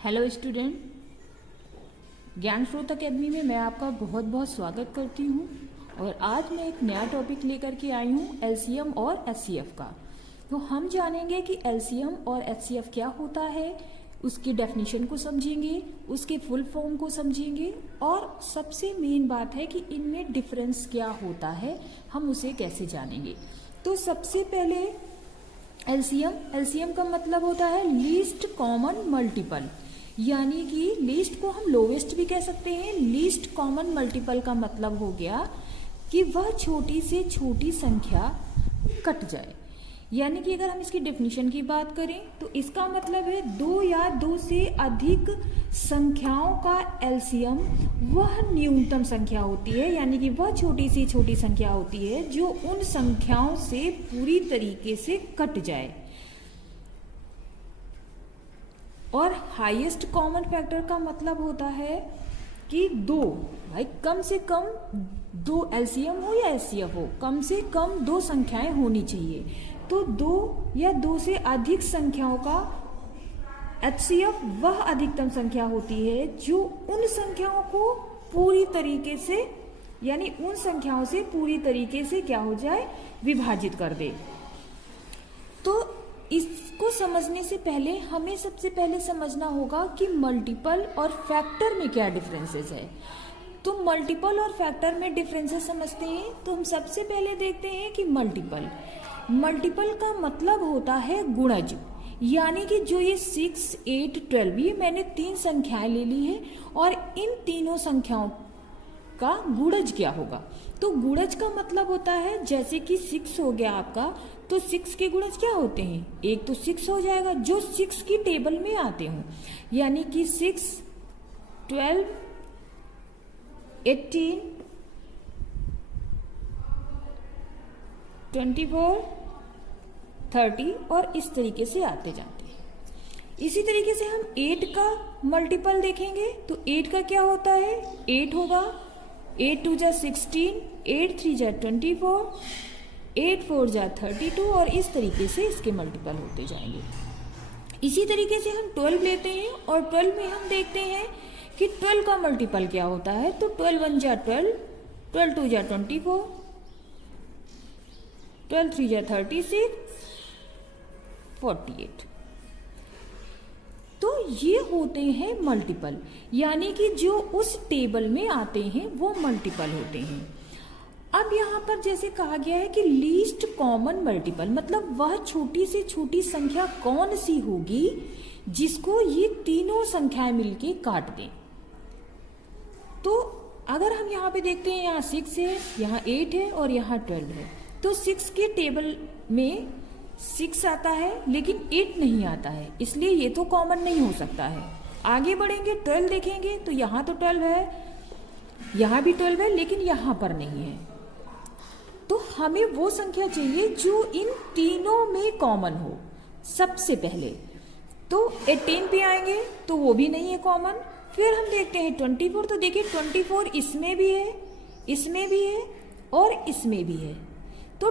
Hello student, ज्ञान स्रोत academy में मैं आपका बहुत बहुत स्वागत करती हूँ। और आज मैं एक नया टॉपिक लेकर के आई हूँ एलसीएम और एचसीएफ का। तो हम जानेंगे कि एलसीएम और एचसीएफ क्या होता है, उसकी डेफिनेशन को समझेंगे, उसके फुल फॉर्म को समझेंगे और सबसे मेन बात है कि इनमें डिफरेंस क्या होता है, हम उसे कैसे जानेंगे। तो सबसे पहले एलसीएम का मतलब होता है लीस्ट कॉमन मल्टीपल, यानी कि लीस्ट को हम लोवेस्ट भी कह सकते हैं। लीस्ट कॉमन मल्टीपल का मतलब हो गया कि वह छोटी से छोटी संख्या कट जाए। यानी कि अगर हम इसकी डेफिनेशन की बात करें तो इसका मतलब है दो या दो से अधिक संख्याओं का एलसीएम वह न्यूनतम संख्या होती है, यानी कि वह छोटी सी छोटी संख्या होती है जो उन संख्याओं से पूरी तरीके से कट जाए। और हाईएस्ट कॉमन फैक्टर का मतलब होता है कि दो, भाई कम से कम दो एलसीएम हो या एचसीएफ हो, कम से कम दो संख्याएं होनी चाहिए। तो दो या दो से अधिक संख्याओं का एचसीएफ वह अधिकतम संख्या होती है जो उन संख्याओं को पूरी तरीके से, यानी उन संख्याओं से पूरी तरीके से क्या हो जाए, विभाजित कर दे। तो इसको समझने से पहले हमें सबसे पहले समझना होगा कि मल्टीपल और फैक्टर में क्या डिफरेंसेस है। तो मल्टीपल और फैक्टर में डिफरेंसेस समझते हैं तो हम सबसे पहले देखते हैं कि मल्टीपल का मतलब होता है गुणज, यानी कि जो ये 6, 8, 12 ये मैंने तीन संख्याएं ले ली है और इन तीनों संख्याओं का गुणज क्या होगा। तो गुणज का मतलब होता है जैसे कि 6 हो गया आपका, तो 6 के गुणज क्या होते हैं, एक तो 6 हो जाएगा जो 6 की टेबल में आते हों, यानी कि 6, 12, 18, 24, 30 और इस तरीके से आते जाते हैं। इसी तरीके से हम 8 का मल्टीपल देखेंगे तो 8 का क्या होता है, 8 होगा, 8 2 जा 16, 8 3 जा 24, 8 4 जा 32 और इस तरीके से इसके मल्टीपल होते जाएंगे। इसी तरीके से हम 12 लेते हैं और 12 में हम देखते हैं कि 12 का मल्टीपल क्या होता है। तो 12 1 जा 12, 12 2 जा 24, 12 3 जा 36, 48। तो ये होते हैं मल्टीपल, यानी कि जो उस टेबल में आते हैं वो मल्टीपल होते हैं। अब यहाँ पर जैसे कहा गया है कि लीस्ट कॉमन मल्टीपल, मतलब वह छोटी से छोटी संख्या कौन सी होगी जिसको ये तीनों संख्याएं मिलके काट दें। तो अगर हम यहाँ पे देखते हैं, यहाँ 6 है, यहाँ 8 है और यहाँ 12 है, तो 6 के टेबल में 6 आता है लेकिन 8 नहीं आता है, इसलिए ये तो कॉमन नहीं हो सकता है। आगे बढ़ेंगे 12 देखेंगे तो यहाँ तो 12 है, यहाँ भी 12 है लेकिन यहाँ पर नहीं है। तो हमें वो संख्या चाहिए जो इन तीनों में कॉमन हो। सबसे पहले तो 18 पे आएंगे तो वो भी नहीं है कॉमन। फिर हम देखते हैं 24, तो देखिए 24 इसमें भी है, इसमें भी है और इसमें भी है। तो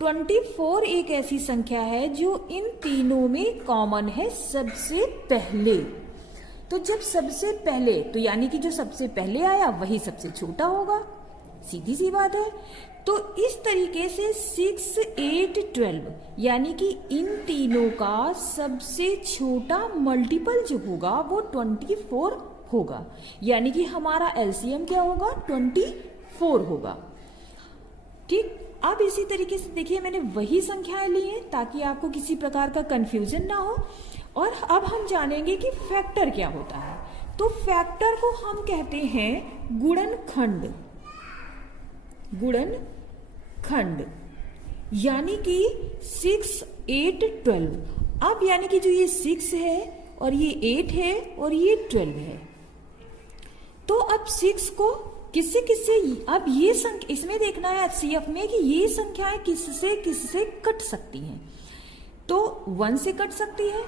24 एक ऐसी संख्या है जो इन तीनों में कॉमन है सबसे पहले। तो जब सबसे पहले, तो यानी कि जो सबसे पहले आया वही सबसे छोटा होगा, सीधी सी बात है। तो इस तरीके से 6, 8, 12 यानी कि इन तीनों का सबसे छोटा मल्टीपल जो होगा वो 24 होगा, यानी कि हमारा एलसीएम क्या होगा, 24 होगा। ठीक, अब इसी तरीके से देखिए मैंने वही संख्याएं ली हैं ताकि आपको किसी प्रकार का कंफ्यूजन ना हो। और अब हम जानेंगे कि फैक्टर क्या होता है। तो फैक्टर को हम कहते हैं गुणनखंड, यानी कि 6, 8, 12। अब यानी कि जो ये 6 है और ये 8 है और ये 12 है, तो अब 6 को किससे अब ये संख्या इसमें देखना है एचसीएफ में कि ये संख्याएं किससे कट सकती हैं। तो 1 से कट सकती है,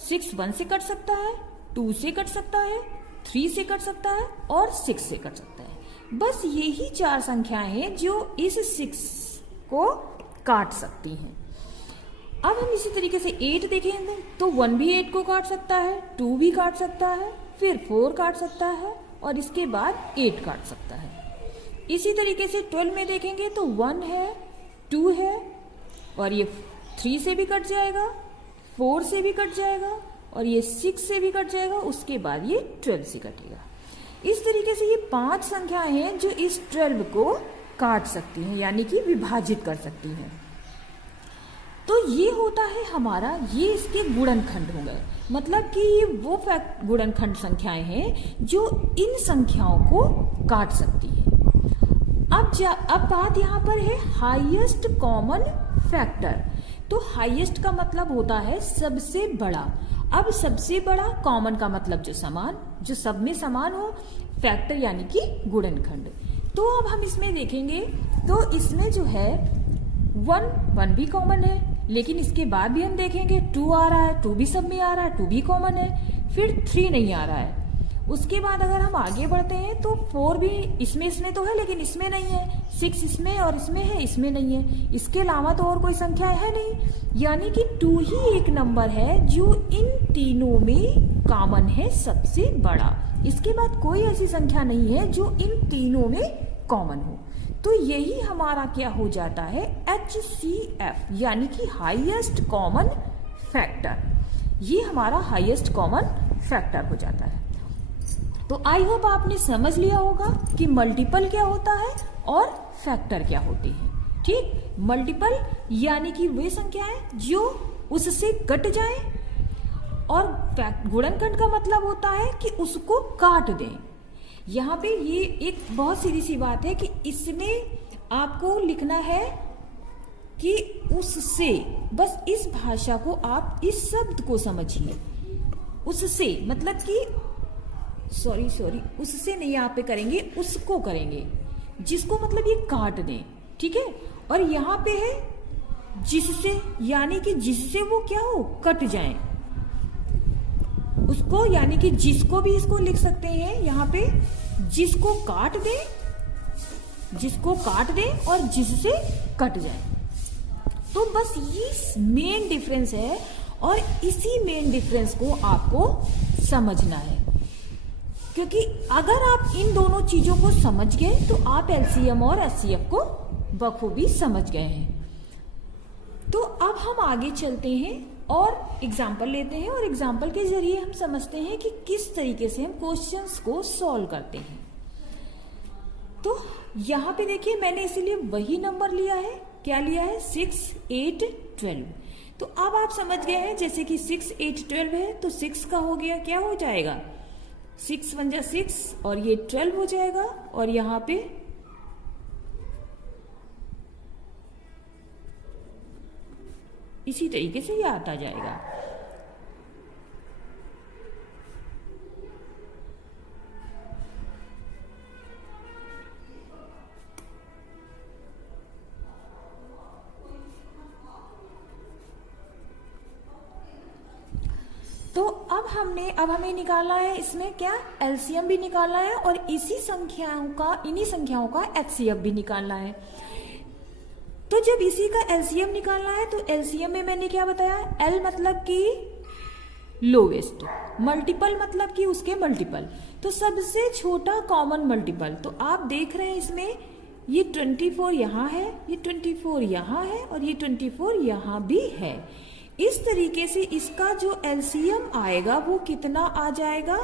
6 1 से कट सकता है, 2 से कट सकता है, 3 से कट सकता है और 6 से कट सकता है। बस यही 4 संख्याएं हैं जो इस 6 को काट सकती हैं। अब हम इसी तरीके से 8 देखेंगे तो 1 भी 8 को काट सकता है, 2 भी काट सकता है, फिर 4 काट सकता है और इसके बाद 8 काट सकता है। इसी तरीके से 12 में देखेंगे तो 1 है, 2 है और ये 3 से भी कट जाएगा, 4 से भी कट जाएगा और ये 6 से भी कट जाएगा, उसके बाद ये 12 से कटेगा। इस तरीके से ये 5 संख्याएं हैं जो इस 12 को काट सकती हैं, यानी कि विभाजित कर सकती हैं। तो ये होता है हमारा, ये इसके गुणनखंड हो गए, मतलब कि ये वो गुणनखंड संख्याएं हैं जो इन संख्याओं को काट सकती हैं। अब बात यहाँ पर है हाईएस्ट कॉमन फैक्टर। तो हाईएस्ट का मतलब होता है सबसे बड़ा। अब सबसे बड़ा, कॉमन का मतलब जो समान, जो सब में समान हो, फैक्टर यानी कि गुणनखंड। तो अब हम इसमें देखेंगे तो इसमें जो है 1 भी कॉमन है, लेकिन इसके बाद भी हम देखेंगे 2 आ रहा है, 2 भी सब में आ रहा है, 2 भी कॉमन है, फिर 3 नहीं आ रहा है। उसके बाद अगर हम आगे बढ़ते हैं तो 4 भी इसमें तो है लेकिन इसमें नहीं है, 6 इसमें और इसमें है, इसमें नहीं है। इसके अलावा तो और कोई संख्या है नहीं, यानी कि 2 ही एक नंबर है जो इन तीनों में कॉमन है, सबसे बड़ा। इसके बाद कोई ऐसी संख्या नहीं है जो इन तीनों में कॉमन हो। तो यही हमारा क्या हो जाता है, HCF यानी कि हाईएस्ट कॉमन फैक्टर। ये हमारा हाईएस्ट कॉमन फैक्टर हो जाता है। तो आई होप आपने समझ लिया होगा कि मल्टीपल क्या होता है और फैक्टर क्या होते हैं। ठीक, मल्टीपल यानी कि वे संख्याएं जो उससे कट जाएं, और गुणनखंड का मतलब होता है कि उसको काट दें। यहाँ पे ये एक बहुत सीधी सी बात है कि इसमें आपको लिखना है कि उससे, बस इस भाषा को आप इस शब्द को समझिए। उससे मतलब कि सॉरी उससे नहीं यहाँ पे करेंगे, उसको करेंगे, जिसको मतलब ये काट दें। ठीक है, और यहाँ पे है जिससे, यानी कि जिससे वो क्या हो, कट जाए उसको, यानी कि जिसको भी इसको लिख सकते हैं यहाँ पे, जिसको काट दे और जिससे कट जाए। तो बस ये मेन डिफरेंस है और इसी मेन डिफरेंस को आपको समझना है, क्योंकि अगर आप इन दोनों चीजों को समझ गए तो आप एलसीएम और एचसीएफ को बखूबी समझ गए हैं। तो अब हम आगे चलते हैं और एग्जाम्पल लेते हैं, और एग्जाम्पल के जरिए हम समझते हैं कि किस तरीके से हम क्वेश्चंस को सॉल्व करते हैं। तो यहाँ पे देखिए, मैंने इसीलिए वही नंबर लिया है, क्या लिया है, 6, 8, 12। तो अब आप समझ गए हैं, जैसे कि 6, 8, 12 है तो 6 का हो गया, क्या हो जाएगा, 6 1 जा 6 और ये 12 हो जाएगा, और यहाँ पे इसी तरीके से ये आता जाएगा। तो अब हमें निकालना है इसमें क्या, एलसीएम भी निकालना है और इन्हीं संख्याओं का एचसीएफ भी निकालना है। तो जब इसी का एलसीएम निकालना है तो एलसीएम में मैंने क्या बताया, एल मतलब कि लोवेस्ट, मल्टीपल मतलब कि उसके मल्टीपल, तो सबसे छोटा कॉमन मल्टीपल। तो आप देख रहे हैं इसमें ये 24 यहाँ है, ये 24 यहाँ है और ये 24 यहाँ भी है। इस तरीके से इसका जो एलसीएम आएगा वो कितना आ जाएगा,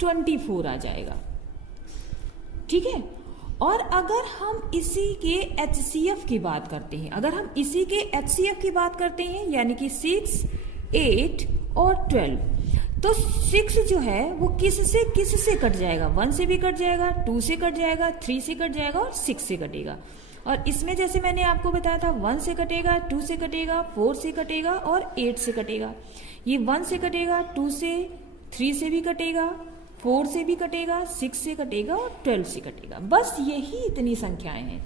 24 आ जाएगा। ठीक है, और अगर हम इसी के एचसीएफ की बात करते हैं, यानी कि 6, 8 और 12, तो 6 जो है वो किस से कट जाएगा, 1 से भी कट जाएगा, 2 से कट जाएगा, 3 से कट जाएगा और 6 से कटेगा। और इसमें जैसे मैंने आपको बताया था 1 से कटेगा, 2 से कटेगा, 4 से कटेगा और 8 से कटेगा। ये 1 से कटेगा, 2 से, 3 से भी कटेगा, 4 से भी कटेगा, 6 से कटेगा और 12 से कटेगा। बस यही इतनी संख्याएं हैं।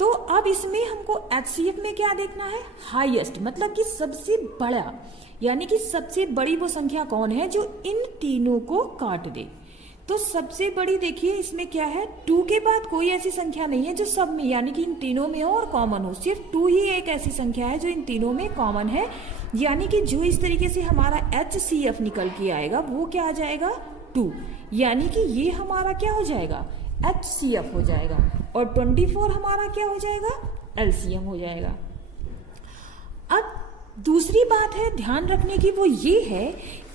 तो अब इसमें हमको एचसीएफ में क्या देखना है, हाईएस्ट मतलब कि सबसे बड़ा, यानी कि सबसे बड़ी वो संख्या कौन है जो इन तीनों को काट दे। तो सबसे बड़ी देखिए इसमें क्या है, 2 के बाद कोई ऐसी संख्या नहीं है जो सब में यानी कि इन तीनों में हो और कॉमन हो, सिर्फ 2 ही एक ऐसी संख्या है जो इन तीनों में कॉमन है, यानी कि जो इस तरीके से हमारा HCF निकल के आएगा वो क्या आ जाएगा 2, यानी कि ये हमारा क्या हो जाएगा HCF हो जाएगा और 24 हमारा क्या हो जाएगा LCM हो जाएगा। अब दूसरी बात है ध्यान रखने की, वो ये है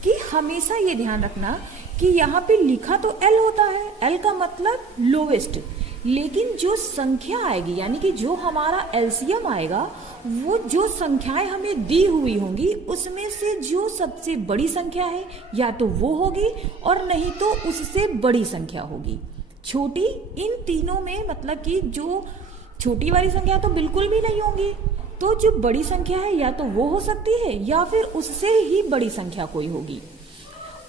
कि हमेशा ये ध्यान रखना कि यहाँ पे लिखा तो L होता है, L का मतलब लोवेस्ट, लेकिन जो संख्या आएगी यानी कि जो हमारा LCM आएगा वो जो संख्याएं हमें दी हुई होंगी उसमें से जो सबसे बड़ी संख्या है या तो वो होगी और नहीं तो उससे बड़ी संख्या होगी। छोटी इन तीनों में मतलब कि जो छोटी वाली संख्या तो बिल्कुल भी नहीं होंगी, तो जो बड़ी संख्या है या तो वो हो सकती है या फिर उससे ही बड़ी संख्या कोई होगी।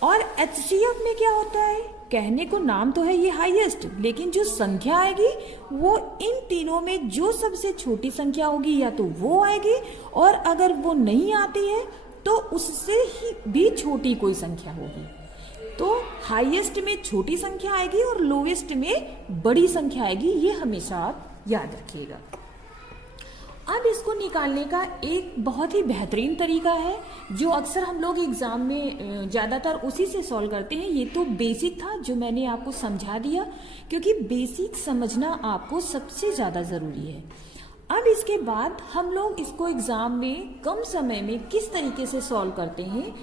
और HCF में क्या होता है, कहने को नाम तो है ये हाईएस्ट, लेकिन जो संख्या आएगी वो इन तीनों में जो सबसे छोटी संख्या होगी या तो वो आएगी और अगर वो नहीं आती है तो उससे ही भी छोटी कोई संख्या होगी। तो हाईएस्ट में छोटी संख्या आएगी और लोवेस्ट में बड़ी संख्या आएगी, ये हमेशा आप याद रखिएगा। अब इसको निकालने का एक बहुत ही बेहतरीन तरीका है जो अक्सर हम लोग एग्जाम में ज़्यादातर उसी से सॉल्व करते हैं। ये तो बेसिक था जो मैंने आपको समझा दिया, क्योंकि बेसिक समझना आपको सबसे ज़्यादा ज़रूरी है। अब इसके बाद हम लोग इसको एग्जाम में कम समय में किस तरीके से सॉल्व करते हैं,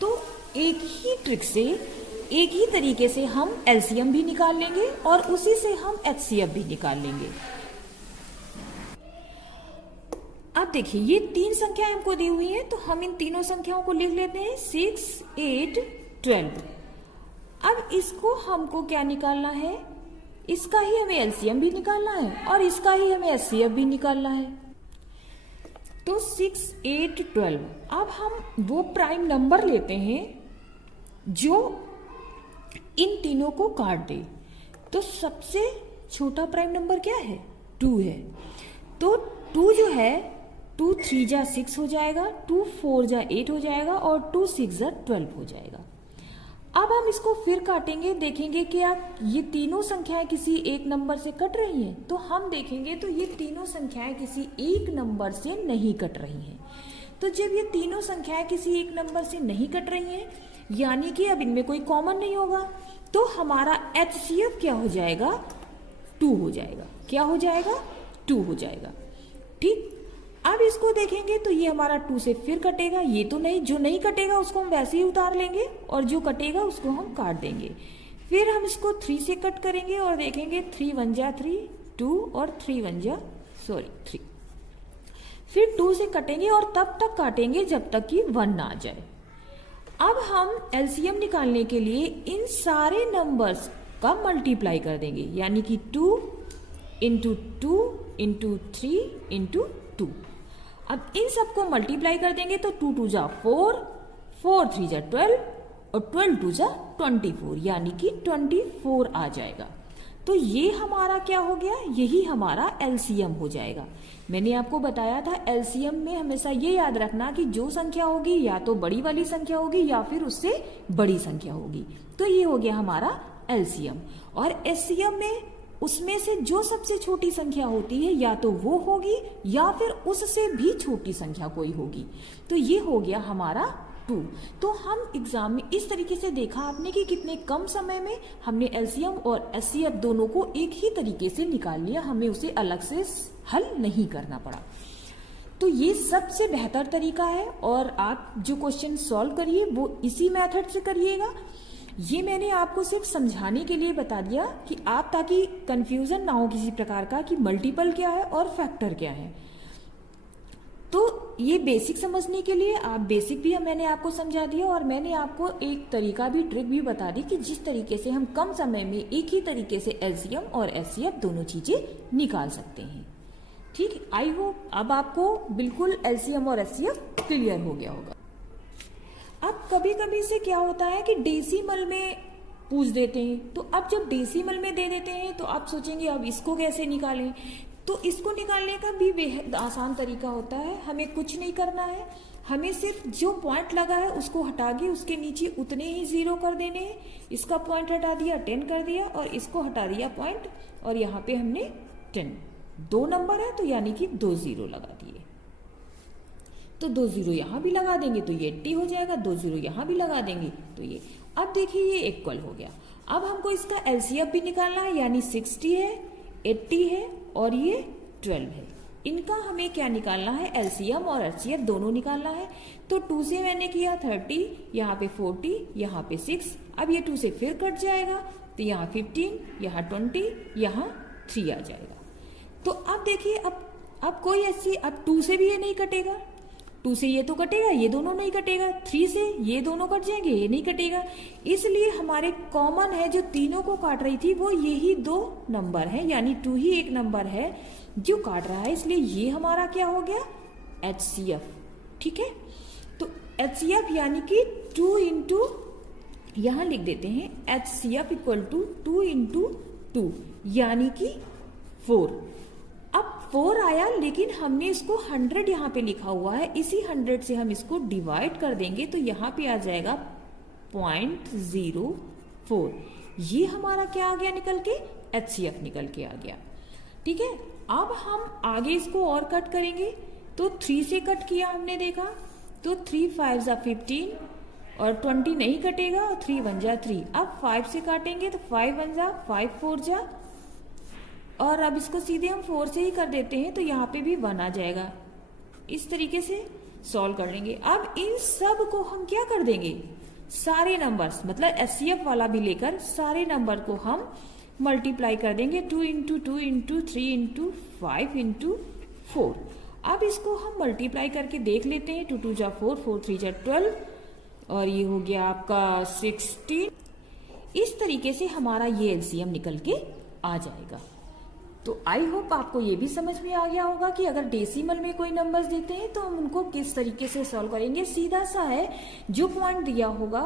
तो एक ही ट्रिक से एक ही तरीके से हम LCM भी निकाल लेंगे और उसी से हम HCF भी निकाल लेंगे। अब देखिए ये 3 संख्याएं हमको दी हुई हैं, तो हम इन तीनों संख्याओं को लिख लेते हैं 6, 8, 12। अब इसको हमको क्या निकालना है, इसका ही हमें LCM भी निकालना है और इसका ही हमें HCF भी निकालना है। तो 6, 8, 12। अब हम वो प्राइम नंबर लेते हैं जो इन तीनों को काट दे। तो सबसे छोटा प्राइम नंबर क्या है 2 है, तो 2 जो है 2 3 जा 6 हो जाएगा, 2 4 जा 8 हो जाएगा और 2 6 जा 12 हो जाएगा। अब हम इसको फिर काटेंगे, देखेंगे कि आप ये तीनों संख्याएं किसी एक नंबर से कट रही हैं, तो हम देखेंगे तो ये तीनों संख्याएं किसी एक नंबर से नहीं कट रही हैं। तो जब ये तीनों संख्याएं किसी एक नंबर से नहीं कट रही हैं यानी कि अब इनमें कोई कॉमन नहीं होगा, तो हमारा HCF क्या हो जाएगा 2 हो जाएगा। क्या हो जाएगा 2 हो जाएगा। ठीक, अब इसको देखेंगे तो ये हमारा 2 से फिर कटेगा, ये तो नहीं, जो नहीं कटेगा उसको हम वैसे ही उतार लेंगे और जो कटेगा उसको हम काट देंगे। फिर हम इसको 3 से कट करेंगे और देखेंगे 3 1 जा 3 2 और 3 1 जा 3। फिर 2 से कटेंगे और तब तक काटेंगे जब तक कि 1 ना आ जाए। अब हम LCM निकालने के लिए इन सारे नंबर्स का मल्टीप्लाई कर देंगे, यानी कि 2 इंटू 2 इंटू 3 इंटू 2। अब इन सबको मल्टीप्लाई कर देंगे तो 2 2 जा 4, 4 3 जा 12 और 12 2 जा 24, यानी कि 24 आ जाएगा। तो ये हमारा क्या हो गया, यही हमारा LCM हो जाएगा। मैंने आपको बताया था LCM में हमेशा ये याद रखना कि जो संख्या होगी या तो बड़ी वाली संख्या होगी या फिर उससे बड़ी संख्या होगी। तो ये हो गया हमारा LCM। और SCM में उसमें से जो सबसे छोटी संख्या होती है या तो वो होगी या फिर उससे भी छोटी संख्या कोई होगी। तो ये हो गया हमारा 2। तो हम एग्जाम में इस तरीके से देखा आपने कि कितने कम समय में हमने LCM और HCF दोनों को एक ही तरीके से निकाल लिया, हमें उसे अलग से हल नहीं करना पड़ा। तो ये सबसे बेहतर तरीका है और आप जो क्वेश्चन सॉल्व करिए वो इसी मेथड से करिएगा। ये मैंने आपको सिर्फ समझाने के लिए बता दिया कि आप, ताकि कंफ्यूजन ना हो किसी प्रकार का कि मल्टीपल क्या है और फैक्टर क्या है। तो ये बेसिक समझने के लिए आप बेसिक भी मैंने आपको समझा दिया और मैंने आपको एक तरीका भी, ट्रिक भी बता दी कि जिस तरीके से हम कम समय में एक ही तरीके से LCM और HCF दोनों चीजें निकाल सकते हैं। ठीक, आई होप अब आपको बिल्कुल LCM और HCF क्लियर हो गया होगा। अब कभी कभी से क्या होता है कि डेसिमल में पूछ देते हैं, तो अब जब डेसिमल में दे देते हैं तो आप सोचेंगे अब इसको कैसे निकालें। तो इसको निकालने का भी बेहद आसान तरीका होता है, हमें कुछ नहीं करना है, हमें सिर्फ जो पॉइंट लगा है उसको हटा के उसके नीचे उतने ही 0 कर देने हैं। इसका पॉइंट हटा दिया 10 कर दिया और इसको हटा दिया पॉइंट और यहाँ पे हमने 10, 2 नंबर है तो यानी कि 2 0 लगा दिए। तो 2 0 यहाँ भी लगा देंगे तो ये 80 हो जाएगा, 2 0 यहाँ भी लगा देंगे तो ये। अब देखिए ये इक्वल हो गया। अब हमको इसका एलसीएम भी निकालना है, यानी 60 है, 80 है और ये 12 है। इनका हमें क्या निकालना है, एलसीएम और एचसीएफ दोनों निकालना है। तो 2 से मैंने किया 30, यहाँ पे 40, यहाँ पे 6। अब ये 2 से फिर कट जाएगा तो यहाँ 15, यहाँ 20, यहाँ 3 आ जाएगा। तो अब देखिए अब कोई ऐसी, अब 2 से भी ये नहीं कटेगा, 2 से ये तो कटेगा, ये दोनों नहीं कटेगा, 3 से ये दोनों कट जाएंगे, ये नहीं कटेगा। इसलिए हमारे कॉमन है जो तीनों को काट रही थी वो यही 2 नंबर है, यानी 2 ही एक नंबर है जो काट रहा है। इसलिए ये हमारा क्या हो गया, एचसीएफ। ठीक है, तो एचसीएफ यानी कि 2 इंटू, यहां लिख देते हैं एचसीएफ इक्वल टू 2 इंटू 2 यानी कि 4। अब 4 आया, लेकिन हमने इसको 100 यहाँ पे लिखा हुआ है, इसी 100 से हम इसको डिवाइड कर देंगे तो यहाँ पे आ जाएगा 0.04। ये हमारा क्या आ गया निकल के, एचसीएफ निकल के आ गया। ठीक है, अब हम आगे इसको और कट करेंगे तो 3 से कट किया हमने देखा तो 3 5 जा 15 और 20 नहीं कटेगा और 3 1 जा 3। अब 5 से काटेंगे तो 5 1 जा 5 4 जा, और अब इसको सीधे हम 4 से ही कर देते हैं तो यहाँ पे भी 1 आ जाएगा। इस तरीके से सॉल्व कर लेंगे। अब इन सब को हम क्या कर देंगे, सारे नंबर्स मतलब एचसीएफ वाला भी लेकर सारे नंबर को हम मल्टीप्लाई कर देंगे 2 इंटू 2 इंटू 3 इंटू 5 इंटू 4। अब इसको हम मल्टीप्लाई करके देख लेते हैं, 2 2 जा 4, 4 3 जा 12 और ये हो गया आपका 16। इस तरीके से हमारा ये एलसीएम निकल के आ जाएगा। तो आई होप आपको ये भी समझ में आ गया होगा कि अगर डेसिमल में कोई नंबर्स देते हैं तो हम उनको किस तरीके से सॉल्व करेंगे। सीधा सा है, जो पॉइंट दिया होगा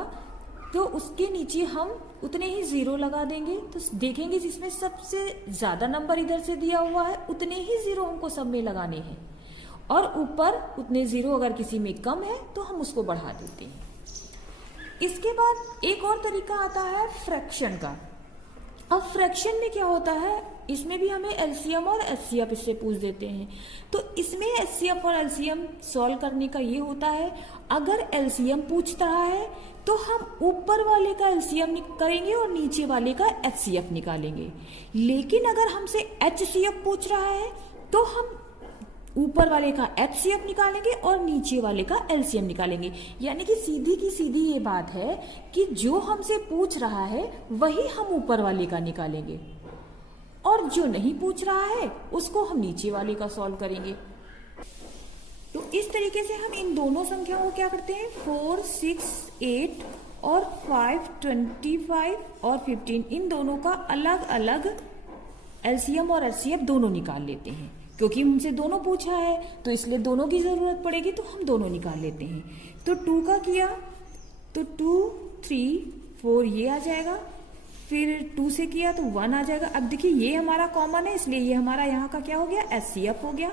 तो उसके नीचे हम उतने ही 0 लगा देंगे। तो देखेंगे जिसमें सबसे ज्यादा नंबर इधर से दिया हुआ है उतने ही 0 हमको सब में लगाने हैं, और ऊपर उतने 0 अगर किसी में कम है तो हम उसको बढ़ा देते हैं। इसके बाद एक और तरीका आता है फ्रैक्शन का। अब फ्रैक्शन में क्या होता है, इसमें भी हमें एलसीएम और एचसीएफ इससे पूछ देते हैं। तो इसमें एचसीएफ और एलसीएम सॉल्व करने का ये होता है, अगर एलसीएम पूछ रहा है तो हम ऊपर वाले का एलसीएम करेंगे और नीचे वाले का एचसीएफ निकालेंगे। लेकिन अगर हमसे एचसीएफ पूछ रहा है तो हम ऊपर वाले का एचसीएफ निकालेंगे और नीचे वाले का एलसीएम निकालेंगे। यानी कि सीधी की सीधी ये बात है कि जो हमसे पूछ रहा है वही हम ऊपर वाले का निकालेंगे और जो नहीं पूछ रहा है उसको हम नीचे वाले का सॉल्व करेंगे। तो इस तरीके से हम इन दोनों संख्याओं को क्या करते हैं, 4 6 8 और 5 25 और 15, इन दोनों का अलग अलग एलसीएम और एचसीएफ दोनों निकाल लेते हैं। क्योंकि हमसे दोनों पूछा है तो इसलिए दोनों की जरूरत पड़ेगी तो हम दोनों निकाल लेते हैं। तो 2 का किया तो 2 3 4 ये आ जाएगा, फिर 2 से किया तो 1 आ जाएगा। अब देखिए ये हमारा कॉमन है इसलिए ये हमारा यहाँ का क्या हो गया, एचसीएफ हो गया,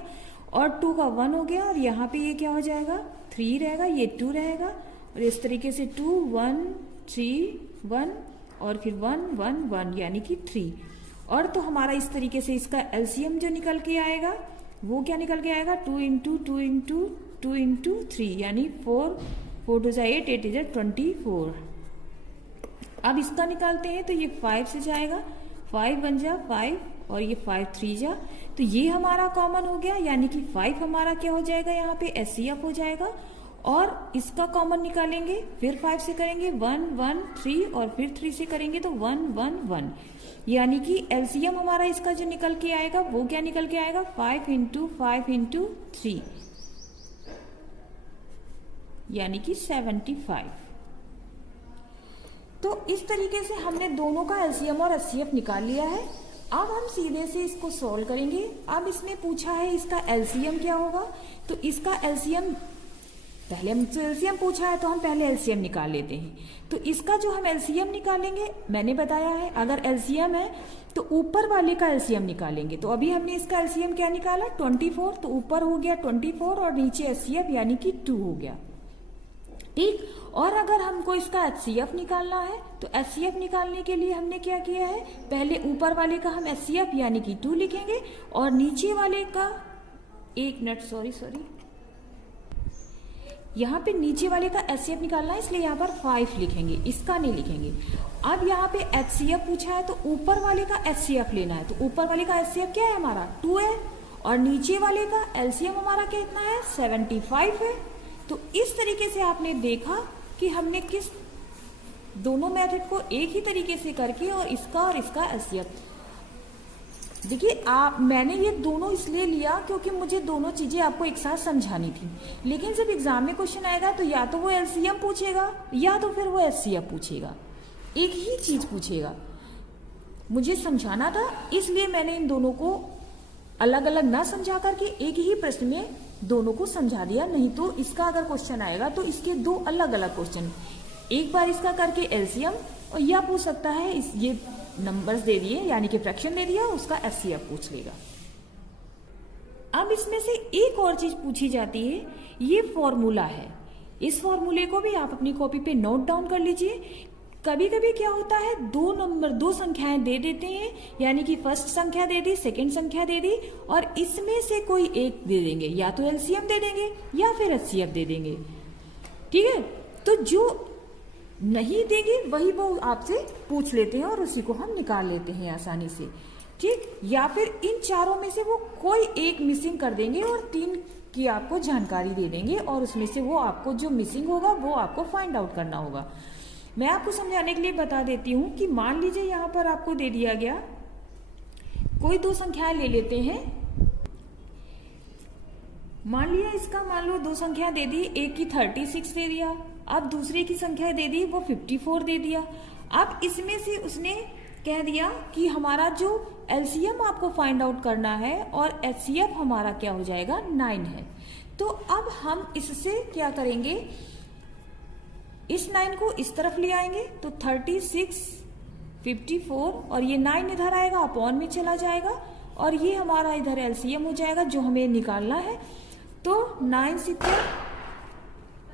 और 2 का 1 हो गया, और यहाँ पे ये क्या हो जाएगा 3 रहेगा, ये 2 रहेगा, और इस तरीके से 2 1 3 1 और फिर 1 1 1 यानी कि 3। और तो हमारा इस तरीके से इसका एलसीएम जो निकल के आएगा वो क्या निकल के आएगा, 2 इंटू 2 इंटू 2 इंटू 3 यानी 4 4 2 8 8 इज 24। अब इसका निकालते हैं तो ये 5 से जाएगा, 5 1 जा 5 और ये 5 3 जा, तो ये हमारा कॉमन हो गया, यानी कि 5 हमारा क्या हो जाएगा, यहाँ पे एचसीएफ हो जाएगा। और इसका कॉमन निकालेंगे, फिर 5 से करेंगे 1 1 3 और फिर 3 से करेंगे तो 1 1 1, यानी कि एलसीएम हमारा इसका जो निकल के आएगा वो क्या निकल के आएगा, 5 इंटू 5 इंटू 3 यानी कि 75। तो इस तरीके से हमने दोनों का एलसीएम और एचसीएफ निकाल लिया है। अब हम सीधे से इसको सॉल्व करेंगे। अब इसने पूछा है इसका एलसीएम क्या होगा, तो इसका एलसीएम पहले हमसे एलसीएम पूछा है तो हम पहले एलसीएम निकाल लेते हैं। तो इसका जो हम एलसीएम निकालेंगे, मैंने बताया है अगर एलसीएम है तो ऊपर वाले का एलसीएम निकालेंगे। तो अभी हमने इसका एलसीएम क्या निकाला 24, तो ऊपर हो गया 24 और नीचे एचसीएफ यानी कि 2 हो गया। ठीक, और अगर हमको इसका एचसीएफ निकालना है तो एचसीएफ निकालने के लिए हमने क्या किया है, पहले ऊपर वाले का हम एचसीएफ यानी कि 2 लिखेंगे और नीचे वाले का, एक मिनट सॉरी यहाँ पे नीचे वाले का एचसीएफ निकालना है इसलिए यहाँ पर 5 लिखेंगे, इसका नहीं लिखेंगे। अब यहाँ पे एचसीएफ पूछा है तो ऊपर वाले का एचसीएफ लेना है। तो ऊपर वाले का एचसीएफ क्या है हमारा 2 है और नीचे वाले का एलसीएम हमारा कितना है 75 है। तो इस तरीके से आपने देखा कि हमने किस दोनों मेथड को एक ही तरीके से करके और इसका एचसीएफ। देखिए मैंने ये दोनों इसलिए लिया क्योंकि मुझे दोनों चीजें आपको एक साथ समझानी थी, लेकिन जब एग्जाम में क्वेश्चन आएगा तो या तो वो एलसीएम पूछेगा या तो फिर वो एचसीएफ पूछेगा, एक ही चीज पूछेगा। मुझे समझाना था इसलिए मैंने इन दोनों को अलग अलग ना समझा करके एक ही प्रश्न में दोनों को समझा दिया। नहीं तो इसका अगर क्वेश्चन आएगा तो इसके 2 अलग अलग क्वेश्चन, एक बार इसका करके एलसीएम और या पूछ सकता है ये नंबर्स दे दिए यानी कि फ्रैक्शन दे दिया, उसका एचसीएफ पूछ लेगा। अब इसमें से एक और चीज पूछी जाती है, ये फॉर्मूला है। इस फॉर्मूले को भी आप अपनी कॉपी पे नोट डाउन कर लीजिए। कभी कभी क्या होता है 2 संख्याएं दे देते हैं, यानी कि फर्स्ट संख्या दे दी, सेकंड संख्या दे दी और इसमें से कोई एक दे देंगे, या तो एलसीएम दे देंगे या फिर एचसीएफ दे देंगे। ठीक है, तो जो नहीं देंगे वही वो आपसे पूछ लेते हैं और उसी को हम निकाल लेते हैं आसानी से। ठीक, या फिर इन चारों में से वो कोई एक मिसिंग कर देंगे और 3 की आपको जानकारी दे देंगे और उसमें से वो आपको जो मिसिंग होगा वो आपको फाइंड आउट करना होगा। मैं आपको समझाने के लिए बता देती हूं कि मान लीजिए यहां पर आपको दे दिया गया, कोई 2 संख्याएं ले लेते हैं। मान लिया इसका, मान लो 2 संख्या दे दी, एक की 36 दे दिया, अब दूसरे की संख्या दे दी वो 54 दे दिया। अब इसमें से उसने कह दिया कि हमारा जो एलसीएम आपको फाइंड आउट करना है और एचसीएफ हमारा क्या हो जाएगा 9 है। तो अब हम इससे क्या करेंगे, इस 9 को इस तरफ ले आएंगे तो 36, 54 और ये 9 इधर आएगा, अपॉन में चला जाएगा और ये हमारा इधर एलसीएम हो जाएगा जो हमें निकालना है। तो 9 से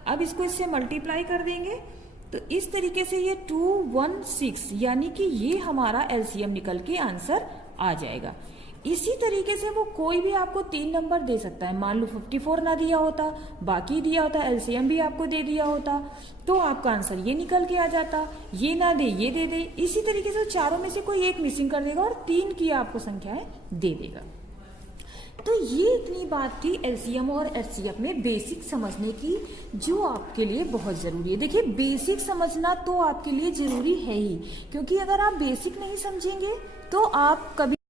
अब इसको इससे मल्टीप्लाई कर देंगे तो इस तरीके से ये 216 यानी कि ये हमारा एलसीएम निकल के आंसर आ जाएगा। इसी तरीके से वो कोई भी आपको 3 नंबर दे सकता है। मान लो 54 ना दिया होता, बाकी दिया होता, एलसीएम भी आपको दे दिया होता तो आपका आंसर ये निकल के आ जाता। ये ना दे ये दे दे, इसी तरीके से चारों में से कोई एक मिसिंग कर देगा और 3 की आपको संख्याएं दे देगा। तो ये इतनी बात थी एलसीएम और एचसीएफ में बेसिक समझने की, जो आपके लिए बहुत जरूरी है। देखिए बेसिक समझना तो आपके लिए जरूरी है ही, क्योंकि अगर आप बेसिक नहीं समझेंगे तो आप कभी